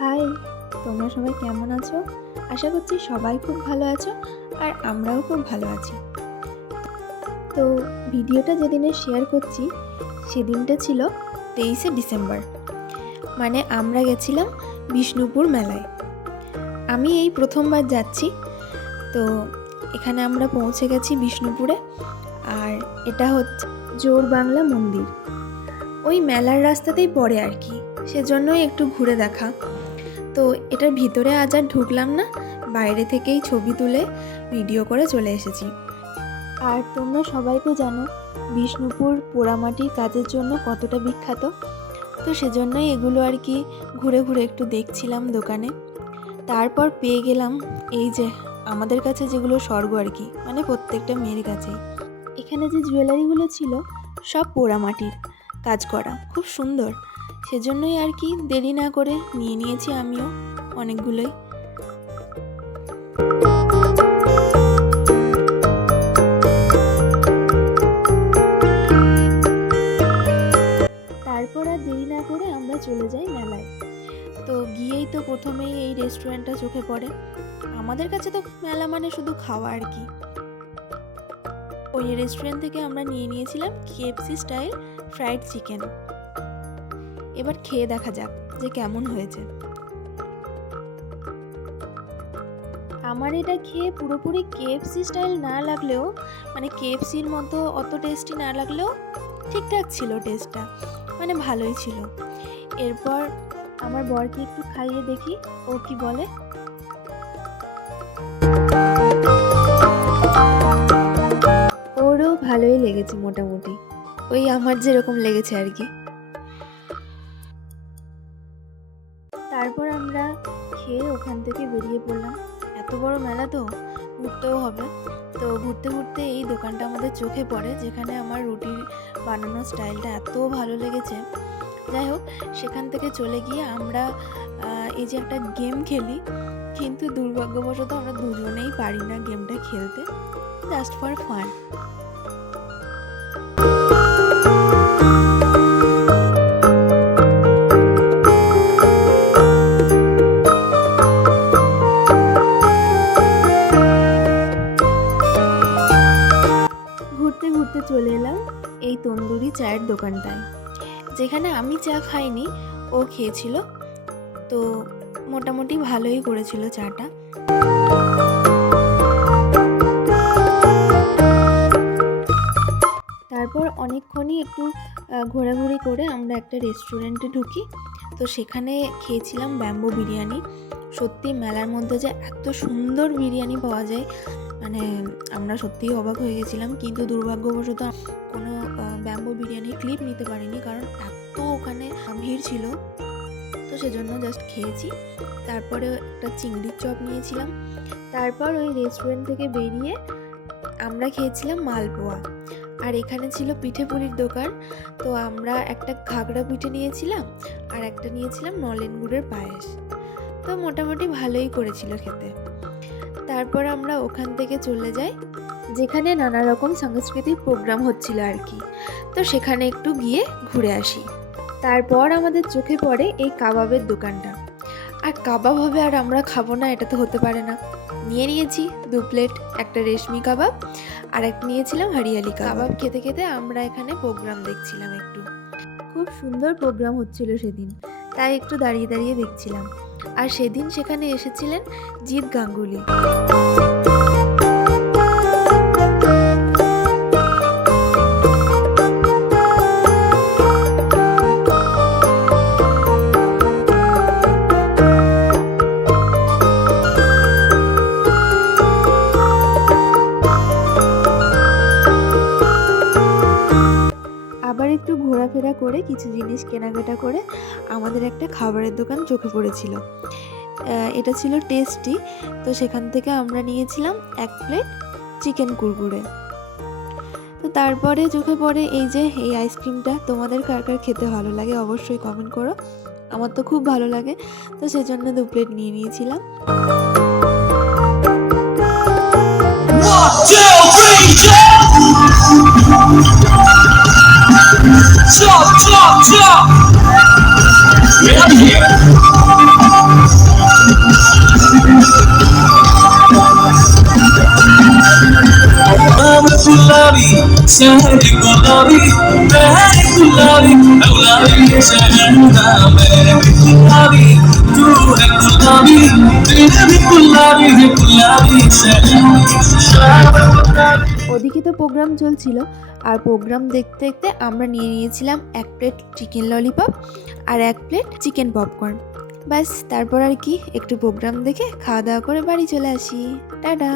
High, তোমরা সবাই কেমন আছো? আশা করছি সবাই খুব ভালো আছো আর আমরাও খুব ভালো আছি। তো ভিডিওটা যেদিনে শেয়ার করছি, সেদিনটা ছিল তেইশে ডিসেম্বর। মানে আমরা গেছিলাম বিষ্ণুপুর মেলায়। আমি এই প্রথমবার যাচ্ছি, তো এখানে আমরা পৌঁছে গেছি বিষ্ণুপুরে আর এটা হচ্ছে জোর বাংলা মন্দির। ওই মেলার রাস্তাতেই পড়ে আর কি, সেজন্যই একটু ঘুরে দেখা। তো এটার ভিতরে আজ আর ঢুকলাম না, বাইরে থেকেই ছবি তুলে ভিডিও করে চলে এসেছি। আর তোমরা সবাই তো জানো, বিষ্ণুপুর পোড়ামাটির কাজের জন্য কতটা বিখ্যাত? তো সেজন্যই এগুলো আর কি ঘুরে ঘুরে একটু দেখছিলাম দোকানে। তারপর পেয়ে গেলাম এই যে আমাদের কাছে যেগুলো স্বর্গ আর কি মানে প্রত্যেকটা মেয়ের কাছেই। এখানে যে জুয়েলারিগুলো ছিল, সব পোড়ামাটির কাজ করা, খুব সুন্দর। সেজন্যই আর কি দেরি না করে নিয়ে নিয়েছি আমিও অনেকগুলোই। তারপর আর দেরি না করে আমরা চলে যাই মেলায়। তো গিয়েই তো প্রথমেই এই রেস্টুরেন্টটা চোখে পড়ে। আমাদের কাছে তো মেলা মানে শুধু খাওয়া আর কি। ওই রেস্টুরেন্ট থেকে আমরা নিয়ে নিয়েছিলাম কেএফসি স্টাইল ফ্রাইড চিকেন এবার খেয়ে দেখা যাক যে কেমন হয়েছে। আমার এটা খেয়ে পুরোপুরি কেএফসি স্টাইল না লাগলেও মানে কেএফসির মতো অত টেস্টি না লাগলেও ঠিকঠাক ছিল টেস্টটা মানে ভালোই ছিল। এরপর আমার বরকে একটু খাইয়ে দেখি, ও কি বলে? ওরও ভালোই লেগেছে মোটামুটি। ওই আমার যেরকম লেগেছে আর কি। তারপর আমরা খেয়ে ওখান থেকে বেরিয়ে পড়লাম। এত বড় মেলা তো, ঘুরতেও হবে। তো ঘুরতে ঘুরতে এই দোকানটা আমাদের চোখে পড়ে, যেখানে আমার রুটির বানানোর স্টাইলটা এত ভালো লেগেছে। যাই হোক, সেখান থেকে চলে গিয়ে আমরা এই যে একটা গেম খেলি, কিন্তু দুর্ভাগ্যবশত আমরা দুজনেই পারি না গেমটা খেলতে। জাস্ট ফর ফান ঘুরতে ঘুরতে চলে এলাম এই তন্দুরি চায়ের দোকানটায়। যেখানে আমি চা খাইনি, ও খেয়েছিল। তো মোটামুটি ভালোই করেছিল চাটা। তারপর অনেকক্ষণই একটু ঘোরাঘুরি করে আমরা একটা রেস্টুরেন্টে ঢুকি। তো সেখানে খেয়েছিলাম ব্যাম্বো বিরিয়ানি। সত্যি মেলার মধ্যে যে এত সুন্দর বিরিয়ানি পাওয়া যায় মানে আমরা সত্যিই অবাক হয়ে গেছিলাম, কিন্তু দুর্ভাগ্যবশত কোনো ব্যাম্বো বিরিয়ানির ক্লিপ নিতে পারিনি কারণ এত ওখানে ভিড় ছিল। তো সেজন্য জাস্ট খেয়েছি। তারপরে একটা চিংড়ির চপ নিয়েছিলাম। তারপর ওই রেস্টুরেন্ট থেকে বেরিয়ে আমরা খেয়েছিলাম মালপোয়া। আর এখানে ছিল পিঠে পুলির দোকান। তো আমরা একটা ঘাগড়া পিঠে নিয়েছিলাম আর একটা নিয়েছিলাম নলেন গুড়ের পায়েস। তো মোটামুটি ভালোই করেছিল খেতে। তারপর আমরা ওখান থেকে চলে যাই, যেখানে নানা রকম সাংস্কৃতিক প্রোগ্রাম হচ্ছিল আর কি। তো সেখানে একটু গিয়ে ঘুরে আসি। তারপর আমাদের চোখে পড়ে এই কাবাবের দোকানটা। আর কাবাব হবে আর আমরা খাব না, এটা তো হতে পারে না। নিয়ে নিয়েছি দু প্লেট একটা রেশমি কাবাব, আর একটা নিয়েছিলাম হরিয়ালি কাবাব খেতে খেতে আমরা এখানে প্রোগ্রাম দেখছিলাম একটু। খুব সুন্দর প্রোগ্রাম হচ্ছিল সেদিন, তাই একটু দাঁড়িয়ে দাঁড়িয়ে দেখছিলাম। আর সেদিন সেখানে এসেছিলেন জিৎ গাঙ্গুলি। ঘোরাফেরা করে কিছু জিনিস কেনাকাটা করে আমাদের একটা খাবারের দোকান চোখে পড়েছিল। এটা ছিল টেস্টি। তো সেখান থেকে আমরা নিয়েছিলাম এক প্লেট চিকেন কুরকুরে। তো তারপরে চোখে পড়ে এই যে এই আইসক্রিমটা তোমাদের কার কার খেতে ভালো লাগে অবশ্যই কমেন্ট করো। আমার তো খুব ভালো লাগে। তো সেজন্য দু প্লেট নিয়ে নিয়েছিলাম। One, two, three, Chop, chop, chop! Get out of here! I'm गुलाबी शहर गुलाबी ওদিকে তো প্রোগ্রাম চলছিল আর প্রোগ্রাম দেখতে দেখতে আমরা নিয়ে নিয়েছিলাম এক প্লেট চিকেন ললিপপ আর এক প্লেট চিকেন পপকর্ন ব্যাস, তারপর আর কি, একটু প্রোগ্রাম দেখে খাওয়া দাওয়া করে বাড়ি চলে আসি। টাটা!